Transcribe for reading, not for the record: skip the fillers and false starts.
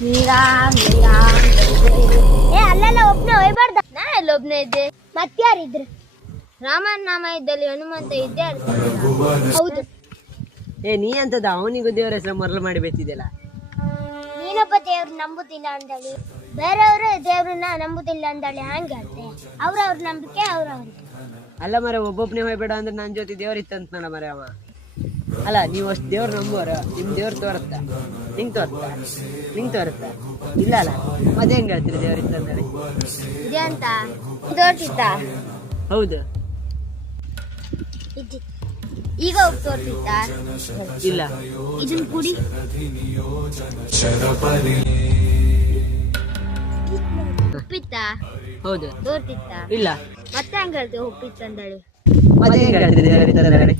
ಏ ಅಲ್ಲೆಲ್ಲ ಒಬ್ನೇ ಹೋಯ್ಬಾರ್ದ. ನಾ ಎಲ್ಲ ಒಬ್ನೇ ಇದ್ದೆ. ಮತ್ಯಾರಿದ್ರು? ರಾಮನ ನಾಮ ಇದ್ದಲ್ಲಿ ಹನುಮಂತ ಇದ್ದೇ ಇರ್ತಾನೆ. ಹೌದು. ಏ ನೀ ಅಂತದ ಅವನಿಗೂ ದೇವರ ಹೆಸರು ಮರಳು ಮಾಡಿ ಬೆತ್ತಿದೆಯಲ್ಲ. ನೀನೊಬ್ಬ ದೇವ್ರು ನಂಬುದಿಲ್ಲ ಅಂದಳಿ, ಬೇರೆಯವರು ದೇವ್ರನ್ನ ನಂಬುದಿಲ್ಲ ಅಂದಳಿ ಹಂಗೆ ಹೇಳ್ತೆ. ಅವ್ರವ್ರ ನಂಬಿಕೆ ಅವ್ರವ್ರಿಗೆ. ಅಲ್ಲ ಮರ ಒಬ್ಬೊಬ್ಬನೇ ಹೋಗ್ಬೇಡ ಅಂದ್ರೆ ನನ್ನ ಜೊತೆ ದೇವ್ರ ಇತ್ತಂತ ನೋಡ ಮರ ಅವ. ಅಲ್ಲ ನೀವು ಅಷ್ಟು ದೇವ್ರು ನಂಬೋರ, ನಿಮ್ ದೇವ್ರು ತೋರುತ್ತ, ನಿಂಗೆ ತೋರುತ್ತ ಇಲ್ಲ ಅಲ್ಲ, ಮತ್ತೆ ಹೆಂಗ್ ಹೇಳ್ತೀರಿ ದೇವ್ರ ಇತ್ತಂದೇಳಿ? ಇದೆ ಅಂತ ತೋರ್ತಿತ್ತ? ಹೌದು. ಈಗ ಹೋಗಿ ತೋರ್ತಿತ್ತ? ಇಲ್ಲ. ಇದನ್ ಕುಡಿ. ಉಪ್ಪಿತ್ತ? ಹೌದು. ತೋರ್ತಿತ್ತ? ಇಲ್ಲ. ಮತ್ತೆ ಹೆಂಗ್ ಹೇಳ್ತೀವಿ ಉಪ್ಪಿತ್ತ ಅಂದಳಿ? ಮತ್ತೆ ಹೆಂಗ್ ಹೇಳ್ತೀರಿ ದೇವ್ರ ಇತ್ತಂದೇಳಿ?